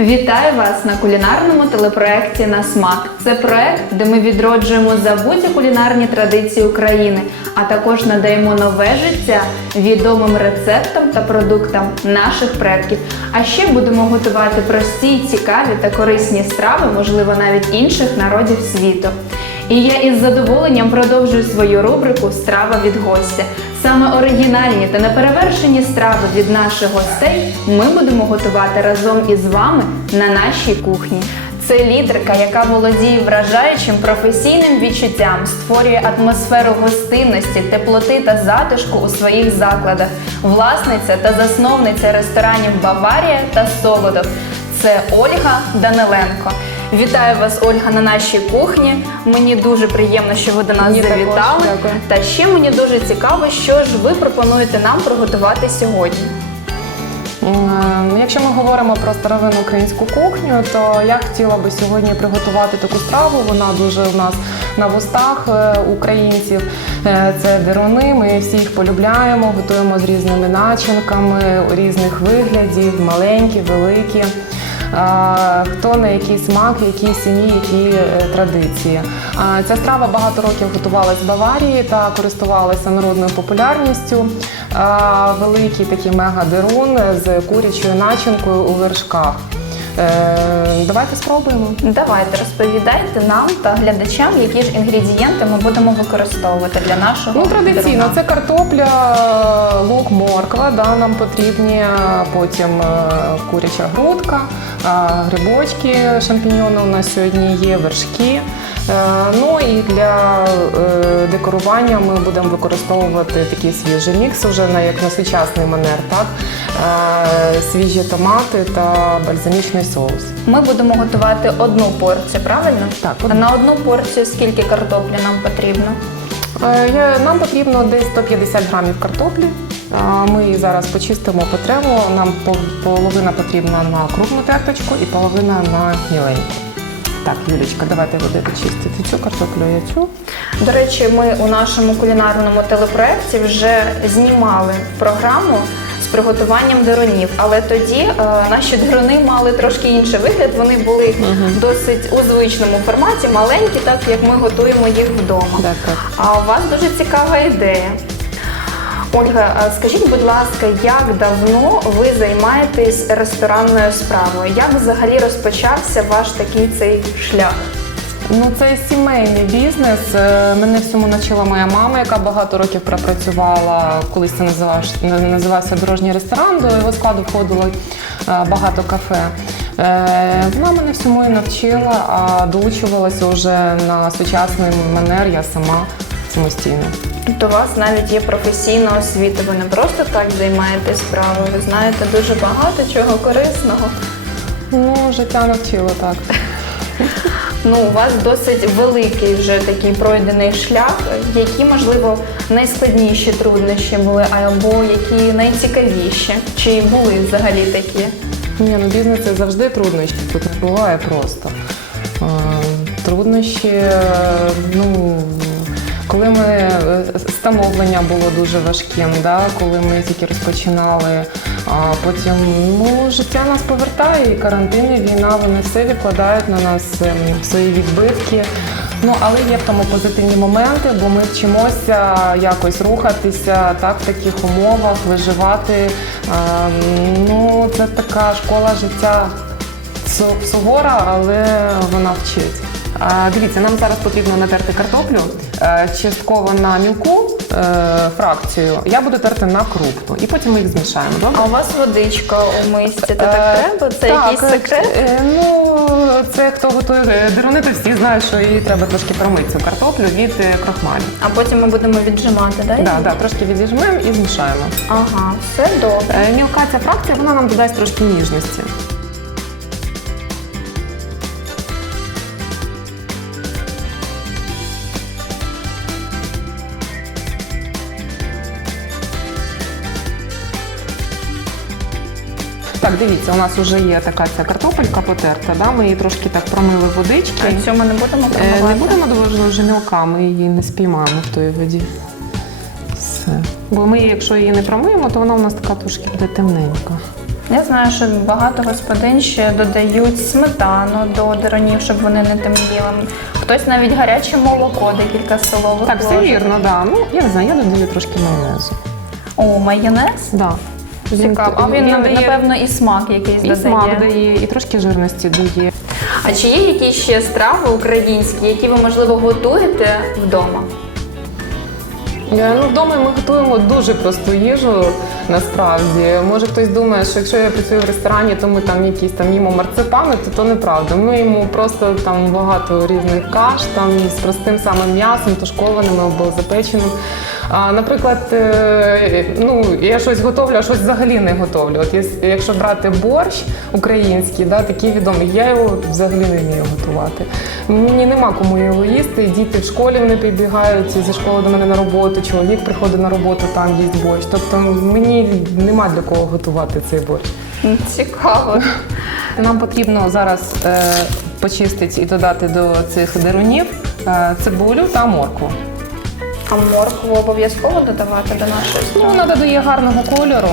Вітаю вас на кулінарному телепроекті на смак. Це проект, де ми відроджуємо забуті кулінарні традиції України, а також надаємо нове життя відомим рецептам та продуктам наших предків. А ще будемо готувати прості, цікаві та корисні страви, можливо, навіть інших народів світу. І я із задоволенням продовжую свою рубрику Страва від гостя. Саме оригінальні та неперевершені страви від наших гостей ми будемо готувати разом із вами на нашій кухні. Це лідерка, яка володіє вражаючим професійним відчуттям, створює атмосферу гостинності, теплоти та затишку у своїх закладах. Власниця та засновниця ресторанів Баварія та Солодов. Це Ольга Даниленко. Вітаю вас, Ольга, на нашій кухні. Мені дуже приємно, що ви до нас Мені також, завітали. дякую. Та ще мені дуже цікаво, що ж ви пропонуєте нам приготувати сьогодні. Якщо ми говоримо про старовинну українську кухню, то я хотіла би сьогодні приготувати таку страву. Вона дуже у нас на вустах е, українців. Е, Це деруни. Ми всі їх полюбляємо, готуємо з різними начинками, різних виглядів, маленькі, великі. Хто на який смак, які сім'ї, які е, традиції. А, Ця страва багато років готувалась в Баварії та користувалася народною популярністю. Великий такий мега-дерун з курячою начинкою у вершках. Е, Давайте спробуємо. Давайте розповідайте нам та глядачам, які ж інгредієнти ми будемо використовувати для нашого Ну, традиційно деруна. це картопля, лук, морква. Да, нам потрібні потім е, куряча грудка, грибочки, шампіньони у нас сьогодні є, вершки. Е, Ну і для декорування ми будемо використовувати такий свіжий мікс, уже на як на сучасний манер, так свіжі томати та бальзамічний соус. Ми будемо готувати одну порцію, правильно? Так, А на одну порцію скільки картоплі нам потрібно? Е, Нам потрібно десь 150 грамів картоплі. Е, Ми її зараз почистимо потребу. Нам пол- половина потрібна на крупну терточку і половина на міленьку. Так, Юлічка, давайте будете чистити цю картоплю і цю. До речі, ми у нашому кулінарному телепроекті вже знімали програму приготуванням деронів, але тоді е, наші дерони мали трошки інший вигляд. Вони були досить у звичному форматі, маленькі, так як ми готуємо їх вдома. Так, так. А у вас дуже цікава ідея. Ольга, а скажіть, будь ласка, як давно ви займаєтесь ресторанною справою? Як взагалі розпочався ваш такий цей шлях? Ну, це сімейний бізнес. Е, Мене всьому навчила моя мама, яка багато років пропрацювала. Колись це називався, називався дорожній ресторан. До його складу входило е, багато кафе. Е, Вона мене всьому і навчила, а доучувалася вже на сучасний манер я сама самостійно. Тобто у вас навіть є професійна освіта. Ви не просто так займаєтесь справою, ви знаєте дуже багато чого корисного. Ну, життя навчило так. Ну, у вас досить великий вже такий пройдений шлях. Які, можливо, найскладніші труднощі були, або які найцікавіші? Чи були взагалі такі? Ні, ну бізнес це завжди труднощі. Тут не буває просто. Е, Труднощі, ну. Коли ми е, становлення було дуже важким, да? коли ми тільки розпочинали, а потім ну, життя нас повертає, і карантин, і війна, вони все відкладають на нас ем, свої відбитки. Ну, але є в тому позитивні моменти, бо ми вчимося якось рухатися так, в таких умовах, виживати. Ем, Ну, це така школа життя су- сувора, але вона вчить. Дивіться, нам зараз потрібно натерти картоплю е, частково на мілку е, фракцію. Я буду терти на крупну, і потім ми їх змішаємо. Добре? А у вас водичка у мисці, це Е, так треба? Це якийсь е, секрет? е, Ну, це хто готує е, деруни, то всі знають, що її треба трошки промити цю картоплю від е, крохмалю. А потім ми будемо віджимати, так? Так, да, да, трошки відіжмемо і змішаємо. Ага, все добре. Е, Мілка ця фракція, вона нам додасть трошки ніжності. Дивіться, у нас вже є така ця картопелька потерта, да? ми її трошки так промили водички. А цю ми не будемо Е, промивати? Не будемо дуже вже мілка, ми її не спіймаємо в тої воді. Все. Бо ми, якщо її не промиємо, то вона у нас така трошки буде темненька. Я знаю, що багато господин ще додають сметану до деронів, щоб вони не темніли. Хтось навіть гаряче молоко, декілька столових Так, все ложок. вірно, да. Ну, я не знаю, я додаю трошки майонезу. О, майонез? Да. Цікаво. А він, дає напевно, і смак якийсь і смак дає, і трошки жирності дає. А чи є якісь ще страви українські, які ви, можливо, готуєте вдома? Е, Ну, вдома ми готуємо дуже просту їжу насправді. Може хтось думає, що якщо я працюю в ресторані, то ми там якісь там їмо марципани, то то неправда. Ми їмо просто там багато різних каш, там з простим самим м'ясом, тушкованим або запеченим. А, наприклад, е, ну я щось готовлю, а щось взагалі не готовлю. От якщо брати борщ український, да, такий відомий, я його взагалі не вмію готувати. Мені нема кому його їсти. Діти в школі вони прибігають зі школи до мене на роботу, чоловік приходить на роботу, там їсть борщ. Тобто мені нема для кого готувати цей борщ. Цікаво. Нам потрібно зараз е, почистити і додати до цих дерунів е, цибулю та моркву. А моркву обов'язково додавати до нашої Ну, вона додає гарного кольору.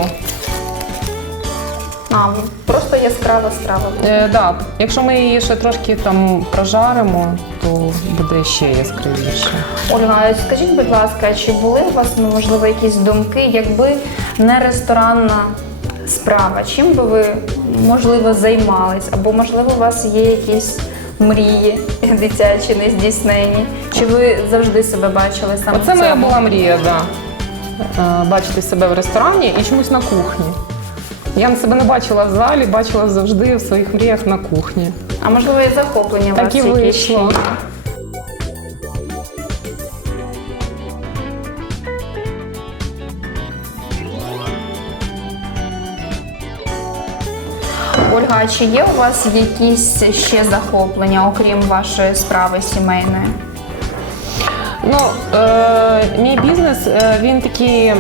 А, просто яскрава страва. Е, да, якщо ми її ще трошки там прожаримо, то буде ще яскравіше. Ольга, скажіть, будь ласка, чи були у вас ну, можливо якісь думки, якби не ресторанна справа? Чим би ви можливо займались? Або можливо у вас є якісь мрії дитячі, нездійснені? Чи ви завжди себе бачили саме? Оце моя цьому? була мрія, да. Е, бачити себе в ресторані і чомусь на кухні. Я себе не бачила в залі, бачила завжди в своїх мріях на кухні. А можливо, і захоплення у Так вас і якісь вийшло. є? А чи є у вас якісь ще захоплення, окрім вашої справи сімейної? Ну, е, мій бізнес е, він такий е,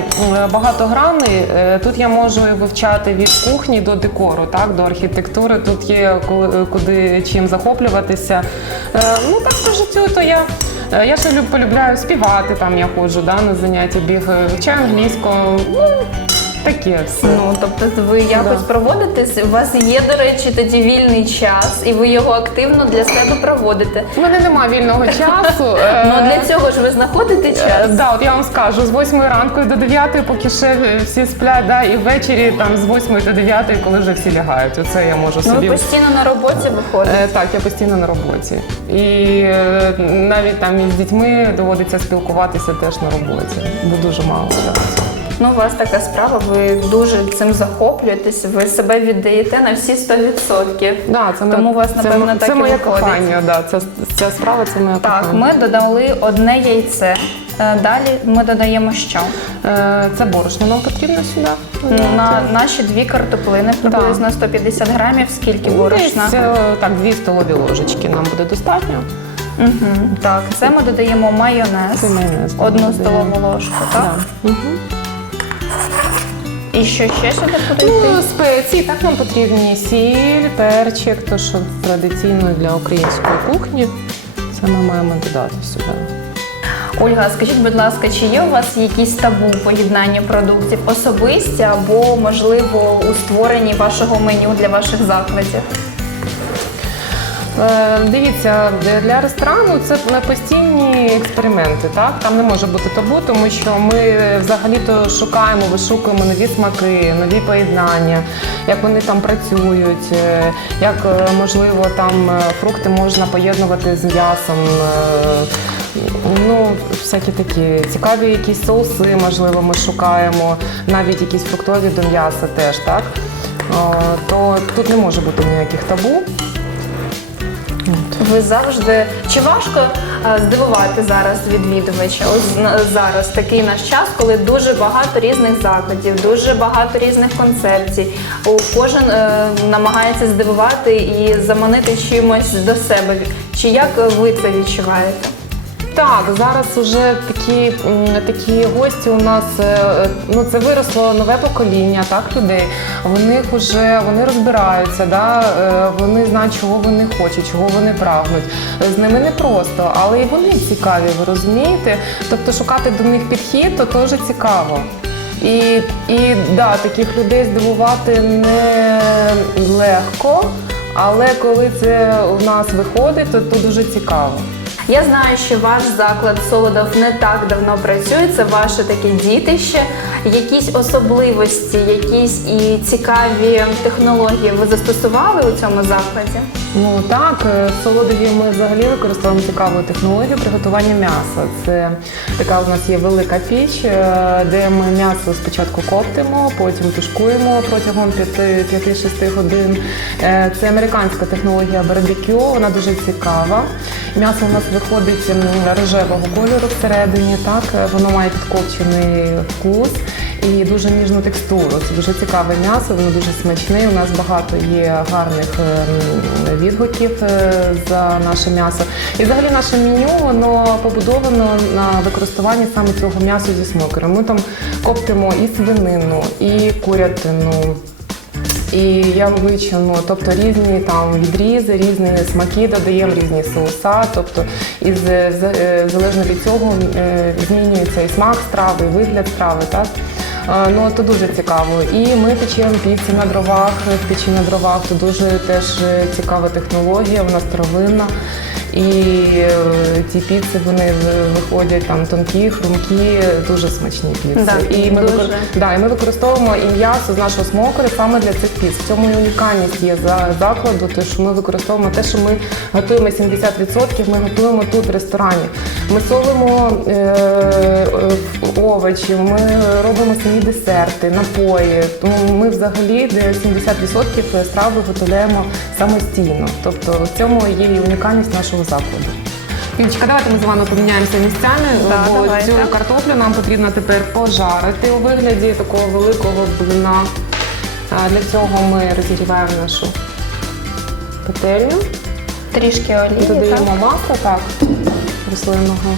багатогранний. Е, тут я можу вивчати від кухні до декору, так, до архітектури. Тут є коли- куди чим захоплюватися. Е, ну так по життю, то я. е, Я ще люб- полюбляю співати, там я ходжу да, на заняття, бігаю, вивчаю англійську. Ну, таке все. Ну, тобто ви якось Да. проводитесь, у вас є, до речі, тоді вільний час, і ви його активно для себе проводите. У мене немає вільного часу. е, Ну для цього ж ви знаходите Е, час. Да, от я вам скажу, з 8 ранку до 9, поки ще всі сплять, да, і ввечері там з 8 до 9, коли вже всі лягають. Оце я можу Ну, собі. ви постійно на роботі виходите. Е, Так, я постійно на роботі. І е, навіть там із дітьми доводиться спілкуватися теж на роботі, бо дуже мало часу. Ну, у вас така справа, ви дуже цим захоплюєтесь, ви себе віддаєте на всі 100%. Да, це Тому у вас, це, напевно, м- так це і моє виходить. кохання. Да, ця, ця справа це моє Так, кохання. ми додали одне яйце. Е, Далі ми додаємо що? Е, Це борошно нам потрібно сюди. Ну, На наші дві картоплини приблизно 150 грамів. Скільки борошна? Десь, е, так, дві столові ложечки нам буде достатньо. Угу. Так, це ми додаємо майонез, Це майонез, так, одну додаємо. столову ложку, так? Да. Мгм. І що ще сюди потрібно? Ну, спеції, так нам потрібні сіль, перчик, то що традиційно для української кухні. Це ми маємо додати сюди. Ольга, скажіть, будь ласка, чи є у вас якісь табу поєднання продуктів особисті або, можливо, у створенні вашого меню для ваших закладів? Е, дивіться, для ресторану це постійні експерименти. Так? Там не може бути табу, тому що ми взагалі-то шукаємо, вишукуємо нові смаки, нові поєднання, як вони там працюють, е, як е, можливо там фрукти можна поєднувати з м'ясом. Ну, всякі такі цікаві якісь соуси, можливо, ми шукаємо, навіть якісь фруктові до м'яса теж, так? То тут не може бути ніяких табу. Ви завжди чи важко е, здивувати зараз відвідувача? Ось зараз такий наш час, коли дуже багато різних закладів, дуже багато різних концепцій. У кожен е, намагається здивувати і заманити чимось до себе. Чи як ви це відчуваєте? Так, зараз вже такі, такі гості у нас, е, ну це виросло нове покоління, так, людей. В них вже вони розбираються, да, е, вони знають, чого вони хочуть, чого вони прагнуть. З ними не просто, але і вони цікаві, ви розумієте? Тобто шукати до них підхід, то теж цікаво. І, і да, таких людей здивувати не легко, але коли це у нас виходить, то, то дуже цікаво. Я знаю, що ваш заклад Солодов не так давно працює. Це ваше таке дітище. Якісь особливості, якісь і цікаві технології ви застосували у цьому закладі? Ну так, е, солодові ми взагалі використовуємо цікаву технологію приготування м'яса. Це така у нас є велика піч, е, де ми м'ясо спочатку коптимо, потім тушкуємо протягом 5-6 годин. Е, Це американська технологія барбекю, вона дуже цікава. М'ясо у нас виходить рожевого кольору всередині, так воно має підкопчений вкус і дуже ніжну текстуру. Це дуже цікаве м'ясо, воно дуже смачне. У нас багато є гарних ем, відгуків е, за наше м'ясо. І взагалі наше меню воно побудовано на використанні саме цього м'яса зі смокером. Ми там коптимо і свинину, і курятину. І яловичину, тобто різні там відрізи, різні смаки додаємо, різні соуса. Тобто, і з- е, залежно від цього е, змінюється і смак страви, і вигляд страви. Так? Ну, то дуже цікаво. І ми печемо піці на дровах, печі на дровах. Це дуже теж цікава технологія, вона старовинна. І е, ці піци вони виходять там тонкі, хрумкі, дуже смачні піци. Да, і ми дуже. викор- Да, і ми використовуємо і м'ясо з нашого смокера саме для цих піц. В цьому і унікальність є за закладу, те, що ми використовуємо те, що ми готуємо 70%, ми готуємо тут в ресторані. Ми солимо е, е, овочі, ми робимо самі десерти, напої. Тому ми взагалі де 70% страв виготовляємо самостійно. Тобто в цьому є і унікальність нашого закладу. Юлічка, давайте ми з вами поміняємося місцями, Да, бо давайте. цю картоплю нам потрібно тепер пожарити у вигляді такого великого блина. Для цього ми розігріваємо нашу пательню, Трішки олії. додаємо масло так, рослинного.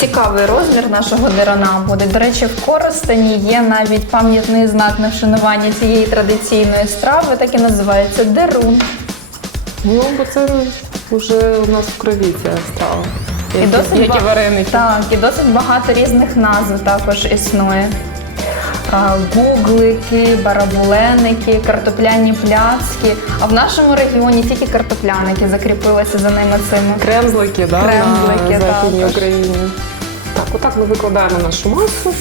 Цікавий розмір нашого дирона буде. До речі, в Коростені є навіть пам'ятний знак на вшанування цієї традиційної страви, так і називається дерун. Ну, бо це вже у нас в крові ця страва. І Як, досить як і вареники. Так, і досить багато різних назв також існує. А, Гуглики, барабуленики, картопляні пляцки. А в нашому регіоні тільки картопляники закріпилися за ними цими. Кремзлики, да, Кремзлики, на Західній. Україні. Так, отак ми викладаємо нашу масу.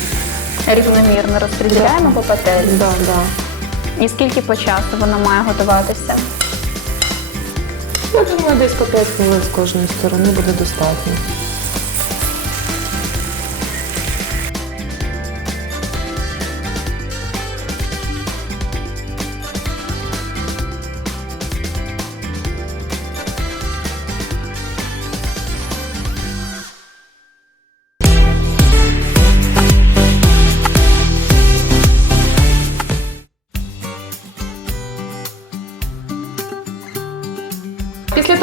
Рівномірно розподіляємо по пательні. Да, да. І скільки по часу вона має готуватися? Я думаю, десь по 5 хвилин з кожної сторони буде достатньо.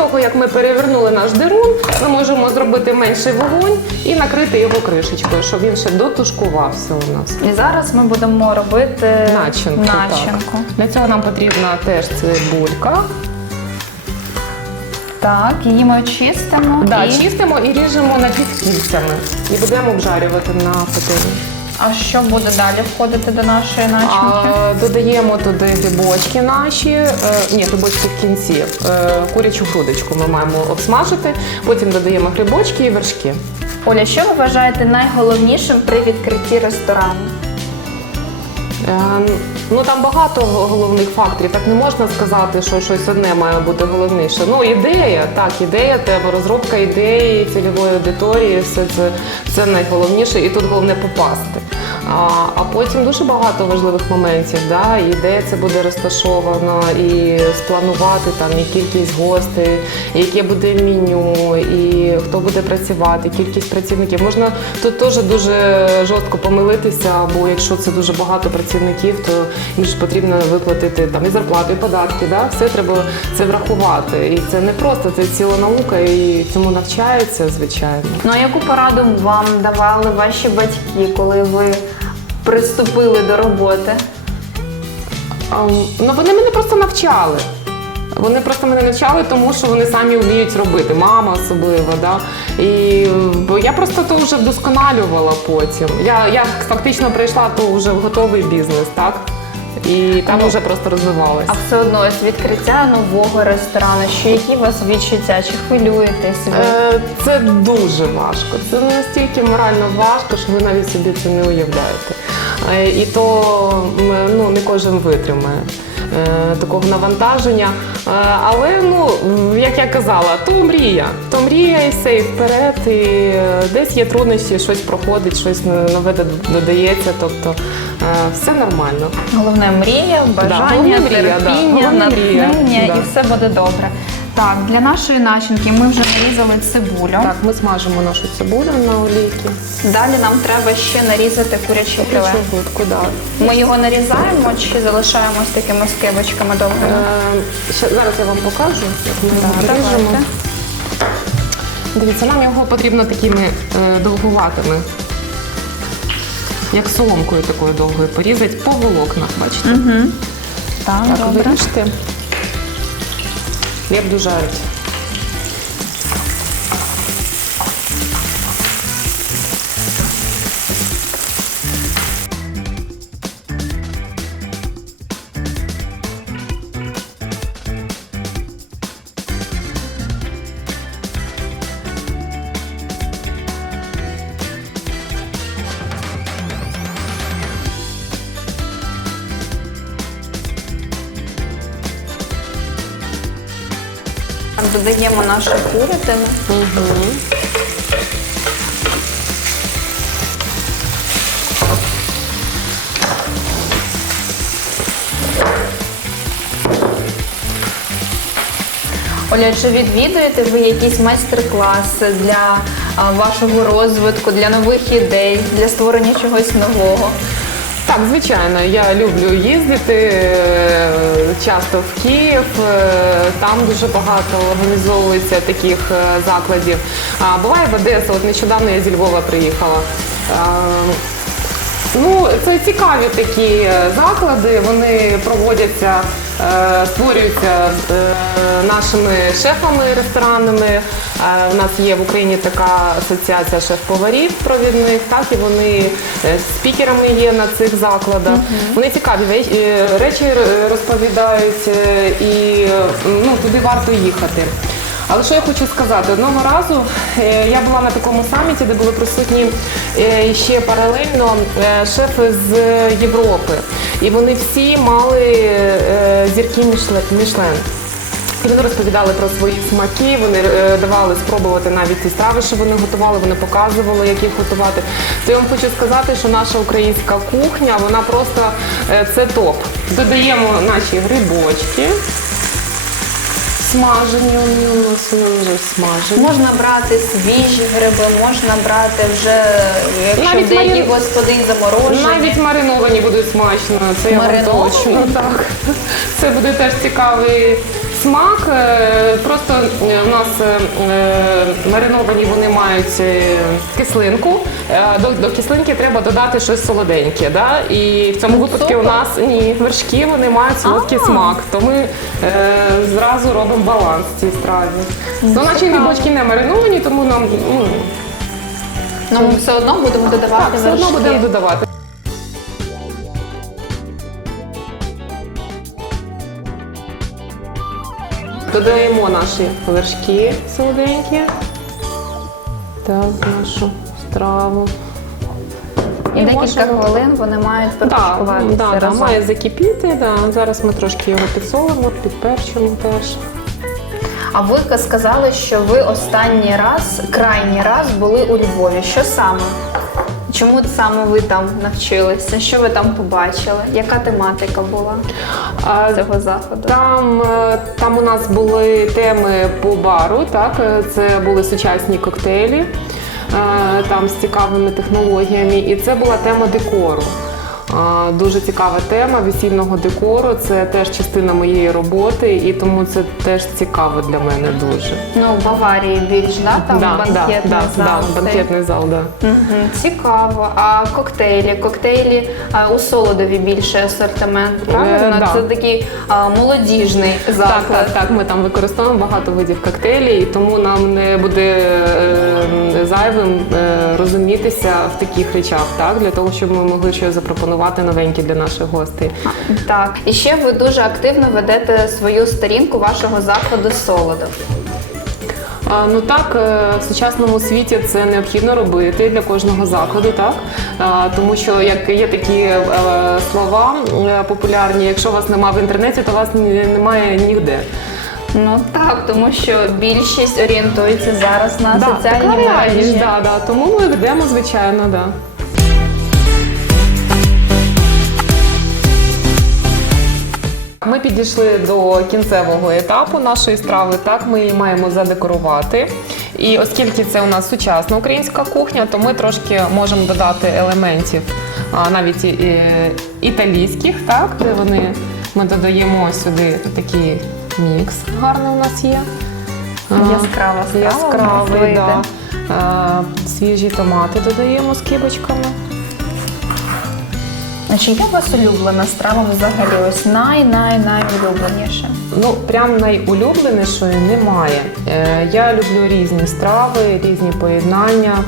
Того, як ми перевернули наш дерун, ми можемо зробити менший вогонь і накрити його кришечкою, щоб він ще дотушкувався у нас. І зараз ми будемо робити Начинку. начинку. Так. Для цього нам потрібна теж цибулька. Так, її ми очистимо. Да, і... Чистимо і ріжемо напівкільцями. І будемо обжарювати на пательні. А що буде далі входити до нашої начинки? А, додаємо туди грибочки наші, е, ні, грибочки в кінці. Е, курячу грудочку ми маємо обсмажити, потім додаємо грибочки і вершки. Оля, що ви вважаєте найголовнішим при відкритті ресторану? Е, Ну там багато головних факторів. Так не можна сказати, що щось одне має бути головніше. Ну ідея, так, ідея, треба розробка ідеї, цільової аудиторії, все це, це найголовніше, і тут головне попасти. А, потім дуже багато важливих моментів. Да? І де це буде розташовано, і спланувати там і кількість гостей, і яке буде меню, і хто буде працювати, кількість працівників. Можна тут теж дуже жорстко помилитися, бо якщо це дуже багато працівників, то їм потрібно виплатити там і зарплату, і податки. Да? Все треба це врахувати. І це не просто, це ціла наука, і цьому навчаються, звичайно. Ну а яку пораду вам давали ваші батьки, коли ви приступили до роботи? Ну, вони мене просто навчали. Вони просто мене навчали, тому що вони самі вміють робити, мама особливо. Да? І бо я просто то вже вдосконалювала потім. Я, я фактично прийшла то вже в готовий бізнес, так? І там вже просто розвивалася. А все одно ось відкриття нового ресторану. Що які у вас відчуття? Чи хвилюєтесь ви? Е, Це дуже важко. Це настільки морально важко, що ви навіть собі це не уявляєте. Е, І то ну, не кожен витримає. е, Такого навантаження. Е, Але ну, як я казала, то мрія. То мрія і все, і вперед. І десь є труднощі, щось проходить, щось нове додається. Тобто все нормально. Головне мрія, бажання, головне мрія, да. терпіння, мрія, натхнення да. і все буде добре. Так, для нашої начинки ми вже нарізали цибулю. Так, ми смажимо нашу цибулю на олійки. Далі нам треба ще нарізати куряче філе. Курячу грудку, да. Ми його нарізаємо чи залишаємо такими скибочками довгими? Е, ще зараз я вам покажу, як ми його Так, ріжемо. давайте. Дивіться, нам його потрібно такими е, довгуватими, як соломкою такою довгою порізати по волокнах, бачите? Угу. Так, Так, добре. виріжте. Як дожарить. Додаємо нашу курятину. Угу. Оля, чи відвідуєте ви якісь майстер-класи для вашого розвитку, для нових ідей, для створення чогось нового? Так, звичайно, я люблю їздити е, часто в Київ. е, Там дуже багато організовується таких е, закладів. А буває в Одесу. От нещодавно я зі Львова приїхала. Ну, це цікаві такі заклади. Вони проводяться, створюються е, нашими шефами ресторанними. Е, У нас є в Україні така асоціація шеф-поварів провідних, так і вони е, спікерами є на цих закладах. Вони цікаві е, речі е, розповідають е, і е, ну, туди варто їхати. Але що я хочу сказати, одного разу е, я була на такому саміті, де були присутні е, ще паралельно е, шефи з Європи. І вони всі мали зірки Мішлен. І вони розповідали про свої смаки, вони давали спробувати навіть ці страви, що вони готували, вони показували, як їх готувати. То я вам хочу сказати, що наша українська кухня, вона просто це топ. Додаємо наші грибочки. Смажені, у нас вже смажені. Можна брати свіжі гриби, можна брати вже, якщо Навіть деякі марин- господині заморожені. Навіть мариновані будуть смачно, це я вам Мариновані? точно так. Це буде теж цікавий смак. Е, Просто е, у нас е, мариновані вони мають кислинку. До, до кислинки треба додати щось солоденьке. Да? І в цьому випадку у нас ні, вершки вони мають солодкий смак. То ми е, зразу робимо баланс в цій страві. Ну, наші цікаво. грибочки не мариновані, тому нам ну, Ну, ми все одно будемо додавати так, все одно вершки. будемо додавати. Додаємо наші вершки солоденькі. Так, в нашу страву. І декілька можемо- хвилин вони мають Так, протушкуватися да, да, має закипіти. Да. Зараз ми трошки його підсолимо, підперчимо теж. А ви сказали, що ви останній раз, крайній раз були у Львові. Що саме? Чому саме ви там навчилися? Що ви там побачили? Яка тематика була цього заходу? Там, е, там у нас були теми по бару, так? е, Це були сучасні коктейлі, е, там з цікавими технологіями, і це була тема декору. Дуже цікава тема весільного декору. Це теж частина моєї роботи, і тому це теж цікаво для мене дуже. Ну, в Баварії більш, да? Там да, банкетний да, зал. да, цей. банкетний зал, да. Мгм, Цікаво. А коктейлі? Коктейлі а, у солодові більше асортимент, правильно? Е, да. Це такий а, молодіжний Так, заклад. так, так. Ми там використовуємо багато видів коктейлів, і тому нам не буде е, зайвим е, розумітися в таких речах, так для того, щоб ми могли щось запропонувати новеньке для наших гостей. Так, і ще ви дуже активно ведете свою сторінку вашого закладу Солодов. Ну так, е, в сучасному світі це необхідно робити для кожного закладу, так тому що як є такі е, слова е, популярні, якщо вас немає в інтернеті, то вас немає ніде. Ну так, тому що більшість орієнтується зараз на Да, соціальні мережі. да, да. Тому ми ведемо, звичайно, да. Ми підійшли до кінцевого етапу нашої страви. Так, ми її маємо задекорувати. І оскільки це у нас сучасна українська кухня, то ми трошки можемо додати елементів навіть і, і, італійських, так, де вони ми додаємо сюди такий мікс гарний у нас є. Яскрава страва Яскравий, да. Свіжі томати додаємо з кибочками. Значить, як у вас улюблена страва взагалі? Ось най-най-найулюбленіша. Ну, прям найулюбленішої немає. Е, я люблю різні страви, різні поєднання.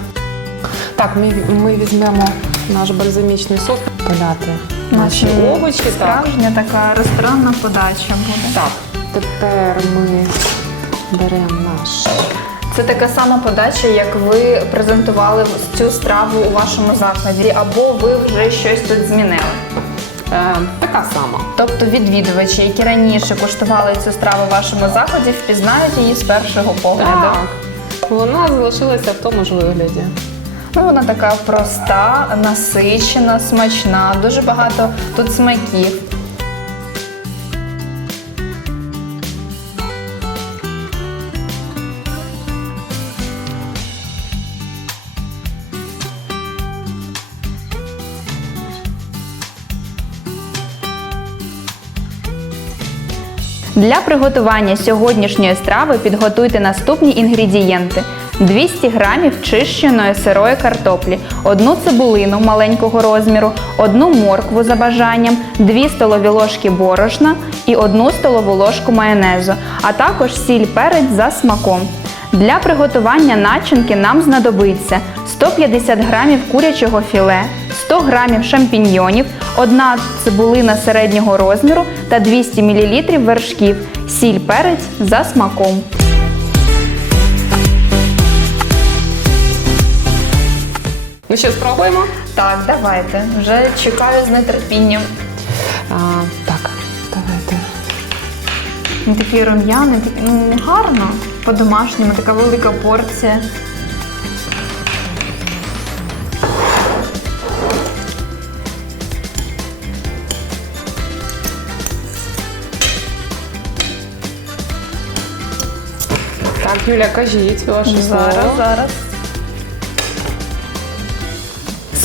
Так, ми, ми візьмемо наш бальзамічний сос, поляти наші овочі. Так. Справжня така ресторанна подача буде. так, тепер ми беремо наш. Це така сама подача, як ви презентували цю страву у вашому закладі, або ви вже щось тут змінили. Е, така сама. Тобто відвідувачі, які раніше куштували цю страву у вашому закладі, впізнають її з першого погляду. Так. Вона залишилася в тому ж вигляді. Ну, вона така проста, насичена, смачна, дуже багато тут смаків. Для приготування сьогоднішньої страви підготуйте наступні інгредієнти: 200 грамів чищеної сирої картоплі, одну цибулину маленького розміру, одну моркву за бажанням, 2 столові ложки борошна і 1 столову ложку майонезу, а також сіль перець за смаком. Для приготування начинки нам знадобиться 150 грамів курячого філе, 100 грамів шампіньйонів, одна цибулина середнього розміру та 200 мл вершків, сіль перець за смаком. Ну що, спробуємо? Так, давайте. Вже чекаю з нетерпінням. А, так, давайте. Він такий рум'яний, такий, ну, гарно. По-домашньому, така велика порція. Так, Юля, кажіть ваше Зараз, слово. зараз.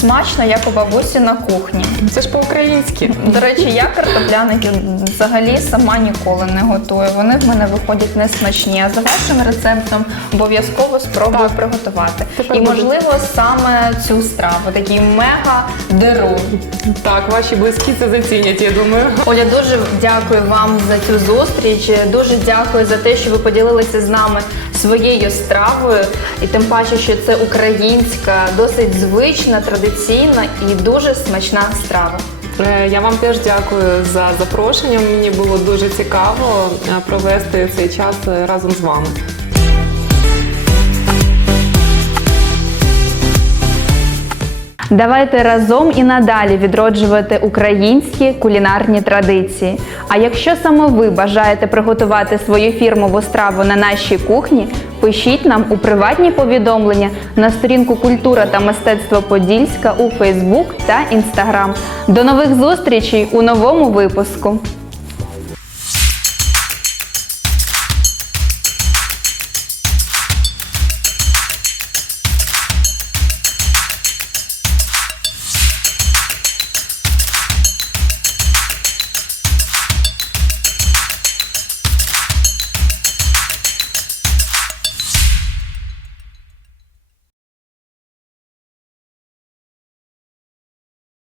Смачно, як у бабусі на кухні. Це ж по-українськи. До речі, я картопляники взагалі сама ніколи не готую. Вони в мене виходять не смачні. А за вашим рецептом обов'язково спробую Так. приготувати. Тепер І буде. можливо саме цю страву, такий мега дерун. Так, ваші близькі це зацінять, я думаю. Оля, дуже дякую вам за цю зустріч. Дуже дякую за те, що ви поділилися з нами своєю стравою. І тим паче, що це українська, досить звична, традиційна і дуже смачна страва. Е, Я вам теж дякую за запрошення. Мені було дуже цікаво е, провести цей час е, разом з вами. Давайте разом і надалі відроджувати українські кулінарні традиції. А якщо саме ви бажаєте приготувати свою фірмову страву на нашій кухні, пишіть нам у приватні повідомлення на сторінку Культура та мистецтво Подільська у Фейсбук та Інстаграм. До нових зустрічей у новому випуску!